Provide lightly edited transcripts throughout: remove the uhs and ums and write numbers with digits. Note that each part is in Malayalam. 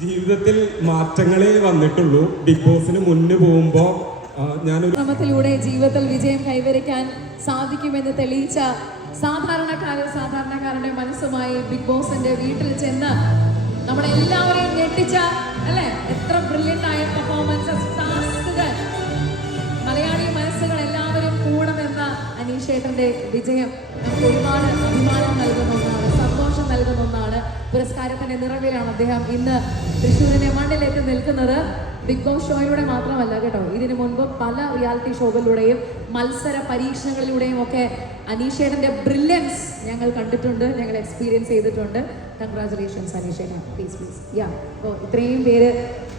ജീവിതത്തിൽ മാറ്റങ്ങളെ വന്നിട്ടുള്ളൂ. ബിഗ് ബോസിന് മുന്നേ പോകുമ്പോൾ ഞാനൊരു ശ്രമത്തിലൂടെ ജീവിതത്തിൽ വിജയം കൈവരിക്കാൻ സാധിക്കുമെന്ന് തെളിയിച്ച സാധാരണക്കാരുടെ മനസ്സുമായി ബിഗ് ബോസിന്റെ വീട്ടിൽ ചെന്ന് നമ്മളെല്ലാവരെയും ഞെട്ടിച്ച അല്ലെ, എത്ര ബ്രില്യൻ്റ് ആയ പെർഫോമൻസസ്, ടാസ്കുകൾ, മലയാളി മനസ്സുകൾ എല്ലാവരും കൂടമെന്ന അനീഷേട്ടന്റെ വിജയം നമുക്ക് ഒരുപാട് അഭിമാനം നൽകുന്ന ഒന്നാണ്, സന്തോഷം നൽകുന്ന ഒന്നാണ്. പുരസ്കാരത്തിന്റെ നിറവിലാണ് അദ്ദേഹം ഇന്ന് തൃശ്ശൂരിന്റെ മണ്ണിലേക്ക് നിൽക്കുന്നത്. ബിഗ് ബോസ് ഷോയിലൂടെ മാത്രമല്ല കേട്ടോ, ഇതിനു മുൻപ് പല റിയാലിറ്റി ഷോകളിലൂടെയും മത്സര പരീക്ഷണങ്ങളിലൂടെയും ഒക്കെ അനീഷേട്ടന്റെ ബ്രില്യൻസ് ഞങ്ങൾ കണ്ടിട്ടുണ്ട്, ഞങ്ങൾ എക്സ്പീരിയൻസ് ചെയ്തിട്ടുണ്ട്. കൺഗ്രാചുലേഷൻസ് അനീഷേട്ടൻ, പ്ലീസ് യാ. അപ്പോൾ ഇത്രയും പേര്,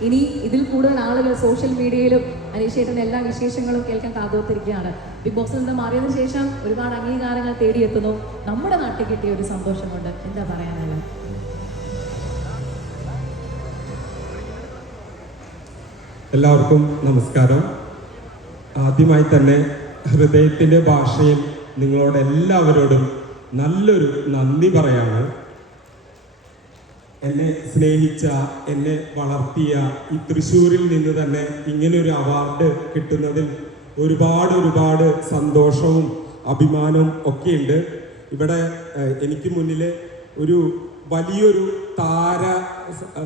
ഇനി ഇതിൽ കൂടുതൽ ആളുകൾ സോഷ്യൽ മീഡിയയിലും അനീഷേട്ടൻ്റെ എല്ലാ വിശേഷങ്ങളും കേൾക്കാൻ കാതോർത്തിരിക്കുകയാണ്. ബിഗ് ബോസിൽ നിന്ന് മാറിയതിനു ശേഷം ഒരുപാട് അംഗീകാരങ്ങൾ തേടിയെത്തുന്നു. നമ്മുടെ നാട്ടിൽ കിട്ടിയ ഒരു സന്തോഷമുണ്ട്, എന്താ പറയാനുള്ളത്? എല്ലാവർക്കും നമസ്കാരം. ആദ്യമായി തന്നെ ഹൃദയത്തിൻ്റെ ഭാഷയിൽ നിങ്ങളോട് എല്ലാവരോടും നല്ലൊരു നന്ദി പറയാണ്. എന്നെ സ്നേഹിച്ച, എന്നെ വളർത്തിയ ഈ തൃശ്ശൂരിൽ നിന്ന് തന്നെ ഇങ്ങനൊരു അവാർഡ് കിട്ടുന്നതിൽ ഒരുപാട് സന്തോഷവും അഭിമാനവും ഒക്കെയുണ്ട്. ഇവിടെ എനിക്ക് മുന്നിൽ ഒരു വലിയൊരു താര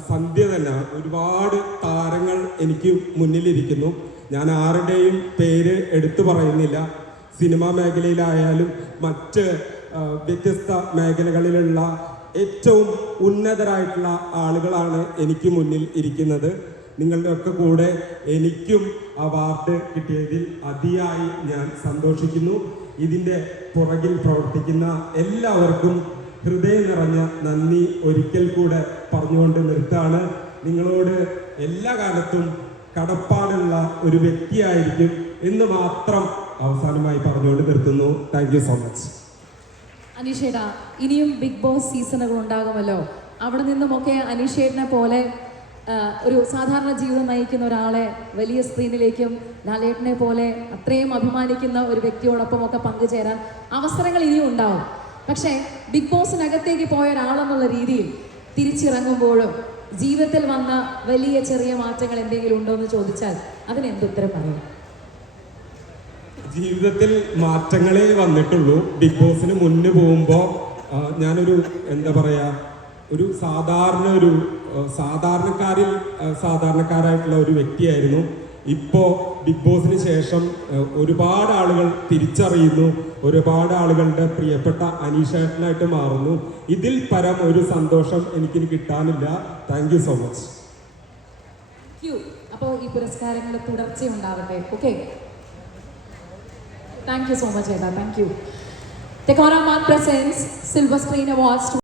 സന്ധ്യ തന്നെ, ഒരുപാട് താരങ്ങൾ എനിക്ക് മുന്നിലിരിക്കുന്നു. ഞാൻ ആരുടെയും പേര് എടുത്തു പറയുന്നില്ല. സിനിമാ മേഖലയിലായാലും മറ്റ് വ്യത്യസ്ത മേഖലകളിലുള്ള ഏറ്റവും ഉന്നതരായിട്ടുള്ള ആളുകളാണ് എനിക്ക് മുന്നിൽ ഇരിക്കുന്നത്. നിങ്ങളുടെയൊക്കെ കൂടെ എനിക്കും അവാർഡ് കിട്ടിയതിൽ അതിയായി ഞാൻ സന്തോഷിക്കുന്നു. ഇതിൻ്റെ പുറകിൽ പ്രവർത്തിക്കുന്ന എല്ലാവർക്കും ഹൃദയം നിറഞ്ഞ നന്ദി ഒരിക്കൽ കൂടെ പറഞ്ഞുകൊണ്ട് നിർത്താണ്. നിങ്ങളോട് എല്ലാ കാലത്തും കടപ്പാടുള്ള ഒരു വ്യക്തിയായിരിക്കും എന്ന് മാത്രം അവസാനമായി പറഞ്ഞുകൊണ്ട് നിർത്തുന്നു. Thank you so much. അനീഷേട്ടാ, ഇനിയും ബിഗ് ബോസ് സീസണുകൾ ഉണ്ടാകുമല്ലോ. അവിടെ നിന്നുമൊക്കെ അനീഷേട്ടനെ പോലെ ഒരു സാധാരണ ജീവിതം നയിക്കുന്ന ഒരാളെ വലിയ സ്ക്രീനിലേക്കും ലാലേട്ടനെ പോലെ അത്രയും അഭിമാനിക്കുന്ന ഒരു വ്യക്തിയോടൊപ്പം ഒക്കെ പങ്കുചേരാൻ അവസരങ്ങൾ ഇനിയും ഉണ്ടാവും. പക്ഷേ ബിഗ് ബോസിനകത്തേക്ക് പോയ ഒരാളെന്നുള്ള രീതിയിൽ തിരിച്ചിറങ്ങുമ്പോഴും ജീവിതത്തിൽ വന്ന വലിയ ചെറിയ മാറ്റങ്ങൾ എന്തെങ്കിലും ഉണ്ടോ എന്ന് ചോദിച്ചാൽ അതിന് എന്തുത്തരം പറയും? ജീവിതത്തിൽ മാറ്റങ്ങളെ വന്നിട്ടുള്ളൂ. ബിഗ് ബോസിന് മുന്നേ പോകുമ്പോൾ ഞാനൊരു എന്താ പറയുക, ഒരു സാധാരണക്കാരായിട്ടുള്ള ഒരു വ്യക്തിയായിരുന്നു. ഇപ്പോൾ ബിഗ് ബോസിന് ശേഷം ഒരുപാട് ആളുകൾ തിരിച്ചറിയുന്നു, ഒരുപാട് ആളുകളുടെ പ്രിയപ്പെട്ട അനീഷേട്ടനായിട്ട് മാറുന്നു. ഇതിൽ പരം ഒരു സന്തോഷം എനിക്കിനി കിട്ടാനില്ല. Thank you so much. അപ്പോൾ ഈ പുരസ്കാരങ്ങളുടെ തുടർച്ചയുണ്ടാവട്ടെ. Okay, thank you so much ഏട്ടാ. Thank you. Decorum presents Silver Screen Awards